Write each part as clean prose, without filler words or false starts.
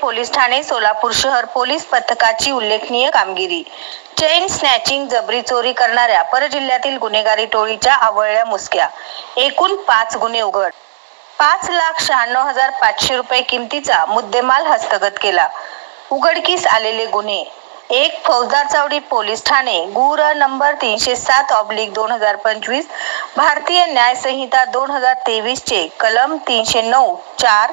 Police Thane Solapur शहर police पथकाची उल्लेखनीय कामगिरी. चेन स्नॅचिंग जबरी चोरी करणाऱ्या परजिल्ह्यातील गुन्हेगारी टोळीच्या आवळल्या मुसक्या. एकूण 5 गुन्हे उघड. 5,96,500 रुपये किमतीचा मुद्देमाल हस्तगत केला. उघडकीस आलेले गुन्हे: 1. फौजदार चावडी पोलीस ठाणे गुर नंबर 307/2025 भारतीय न्याय संहिता 2023 चे कलम 309, 4,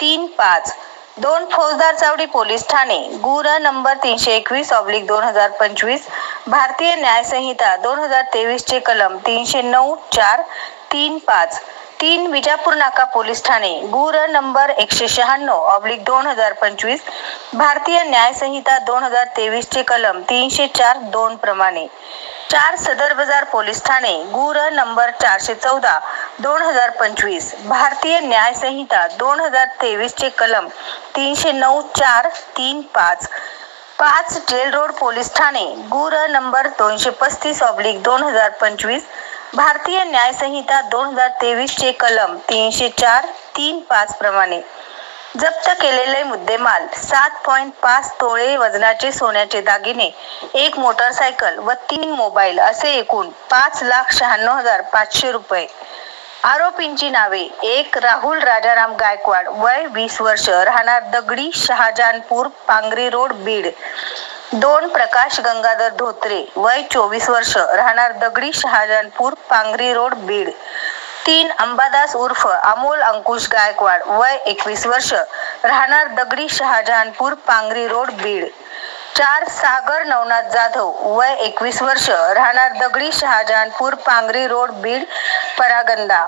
3, 5. 2. फौजदार चावडी पोलीस ठाणे गुर नंबर 321/2025 भारतीय न्याय संहिता 2023 चे कलम 309, 4, 3, 5. 3. विजापूर नाका पोलीस ठाणे गुर नंबर 196/2025 भारतीय न्याय संहिता 2023 चे कलम 304, 2 प्रमाणे. 4. सदर बाजार पोलीस ठाणे गुर नंबर 414/2025 भारतीय न्याय संहिता 2023 चे कलम 309, 4, 3, 5. 5. जेल रोड पोलीस ठाणे गुर नंबर 235/2025 भारतीय न्याय संहिता 2023 चे कलम 304, 3, 5 प्रमाणे. जप्त केलेले मुद्देमाल: 7.5 तोळे वजनाचे सोन्याचे दागिने, 1 मोटरसायकल व 3 मोबाईल असे एकूण 5,96,500 रुपये. आरोपींची नावे: 1. राहुल राजाराम गायकवाड वय 20 वर्ष राहणार दगडी शहाजहानपूर पांगरी रोड बीड. 2. प्रकाश गंगाधर धोत्रे वय 24 वर्ष राहणार दगडी शहाजहानपूर पांगरी रोड बीड. 3. अंबादास उर्फ अमोल अंकुश गायकवाड वय 21 वर्ष राहणार दगडी शहाजहानपूर पांगरी रोड बीड. 4. सागर नवनाथ जाधव वय 21 वर्ष राहणार दगडी शहाजहानपूर पांगरी रोड बीड परागंदा.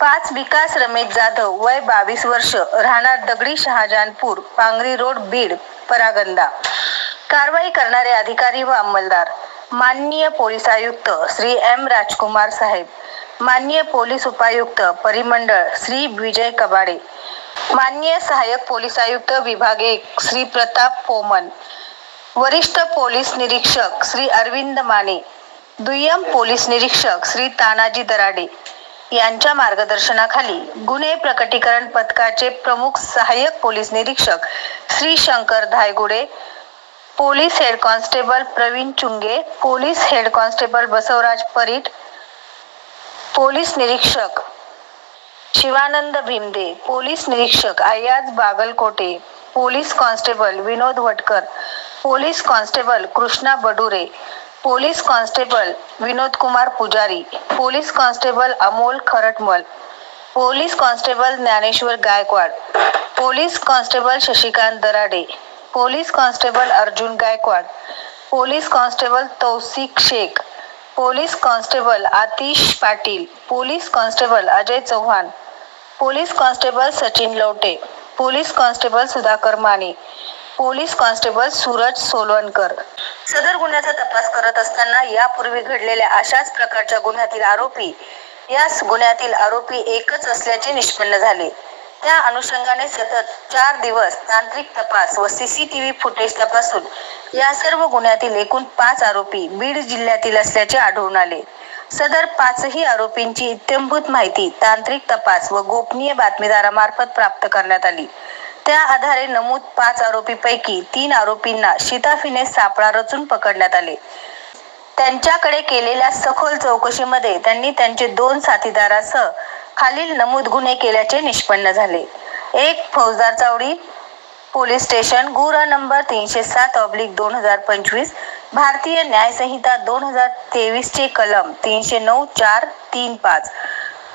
5. विकास रमेश जाधव वय 22 वर्ष राहणार दगडी शहाजहानपूर पांगरी रोड बीड परागंदा. कारवाई करणारे अधिकारी व अंमलदार: माननीय पोलीस आयुक्त श्री एम राजकुमार साहेब, माननीय पोलीस उपायुक्त परिमंडळ श्री विजय कबाडे, माननीय सहाय्यक पोलीस आयुक्त विभाग 1 श्री प्रताप पोमन, वरिष्ठ पोलीस निरीक्षक श्री अरविंद माने, दुय्यम पोलीस निरीक्षक श्री तानाजी दराडे यांच्या मार्गदर्शनाखाली गुन्हे प्रकटीकरण पथकाचे प्रमुख सहाय्यक पोलीस निरीक्षक Shri Shankar Dhaygude, police head constable Pravin Chunge, police head constable Basavraj Parit, police निरीक्षक शिवानंद भीमदे, पोलीस निरीक्षक Ayyaz Bagalkote, police constable Vinod Vatkar, police constable Krishna Badure, police constable Vinod Kumar Pujari, police constable Amol Kharatmal, police constable Dnyaneshwar Gaikwad, police constable Shashikant Darade, police constable Arjun Gaikwad, police constable Tausik Shaikh, police constable Atish Patil, police constable Ajay Chavan, police constable Sachin Lavate, police constable Sudhakar Mane, police constable Suraj Solavankar. सदर गुन्ह्याचा तपास करत असताना यापूर्वी घडलेल्या अशाच प्रकारच्या गुन्ह्यातील आरोपी एकच असल्याचे निष्पन्न झाले. त्या अनुषंगाने सतत 4 दिवस तांत्रिक तपास व सीसीटीव्ही फुटेज तपासून या सर्व गुन्ह्यातील एकूण 5 आरोपी बीड जिल्ह्यातील असल्याचे आढळून आले. सदर 5ही आरोपींची इत्थंभूत माहिती तांत्रिक तपास व गोपनीय बातमीदारामार्फत प्राप्त करण्यात आली. त्या आधारे नमूद 5 आरोपीपैकी 3 आरोपींना शिताफीने सापळा रचून पकडण्यात आले. त्यांच्याकडे केलेल्या सखोल चौकशीमध्ये त्यांनी त्यांचे 2 साथीदारासह खालील नमूद गुन्हे केल्याचे निष्पन्न झाले. 1. फौजदार चावडी पोलीस स्टेशन गुर नंबर 307/2025 भारतीय न्याय संहिता 2023 चे कलम 309, 4, 3, 5.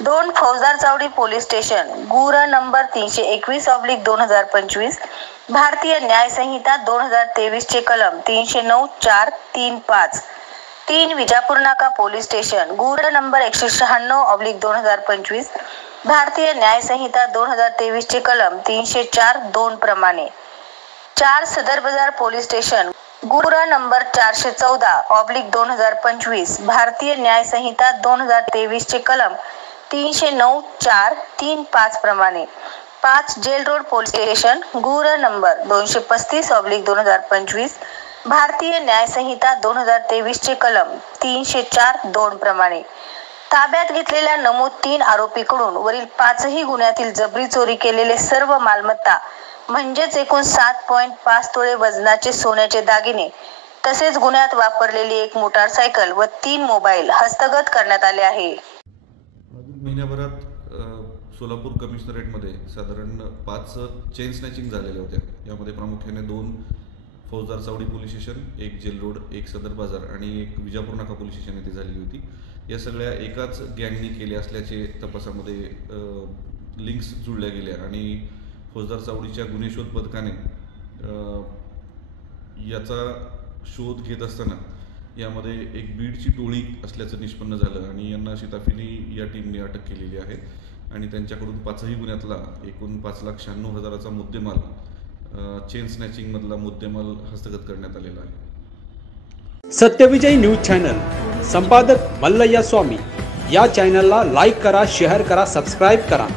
2. फौजदार चावडी पोलीस स्टेशन गुर नंबर 321/2025 भारतीय न्याय संहिता 2023 चे कलम 309, 4, 3, 5. 3. विजापूर नाका पोलीस स्टेशन गुर नंबर 196/2025 भारतीय न्याय संहिता 2023 चे कलम 304, 2 प्रमाणे. 4. सदर बाजार पोलीस स्टेशन गुर नंबर 414/2025 भारतीय न्याय संहिता 2023 चे कलम 309, 4, 3, 5 प्रमाणे. 5. जेल रोड पोलीस स्टेशन गुर नंबर 235/2025 भारतीय न्याय संहिता 2023 चे कलम 304, 2 प्रमाणे. ताब्यात घेतलेल्या नमूद 3 आरोपीकडून वरील 5ही गुन्ह्यातील जबरी चोरी केलेले सर्व मालमत्ता म्हणजेच एकूण 7.5 तोळे वजनाचे सोन्याचे दागिने तसेच गुन्ह्यात वापरलेली एक मोटारसायकल व 3 मोबाईल हस्तगत करण्यात आले आहे. महिन्याभरात सोलापूर कमिशनरेटमध्ये साधारण 5 चेन स्नॅचिंग झालेल्या होत्या. यामध्ये प्रामुख्याने 2 फौजदार चावडी पोलीस स्टेशन, 1 जेल रोड, 1 सदर बाजार आणि 1 विजापूर नाका पोलीस स्टेशन येथे झालेली होती. या सगळ्या एकाच गँगनी केल्या असल्याचे तपासामध्ये लिंक्स जुळल्या गेल्या आणि फौजदार चावडीच्या गुन्हे शोध पथकाने याचा शोध घेत असताना यामध्ये एक बीडची टोळी असल्याचं निष्पन्न झालं आणि यांना शिताफीने या टीमने अटक केलेली आहे आणि त्यांच्याकडून 5ही गुन्ह्यातला एकूण 5,96,000चा मुद्देमाल चेन स्नॅचिंगमधला मुद्देमाल हस्तगत करण्यात आलेला आहे. सत्यविजय न्यूज चॅनल संपादक मल्लय्या स्वामी या चॅनलला लाईक करा, शेअर करा, सबस्क्राईब करा.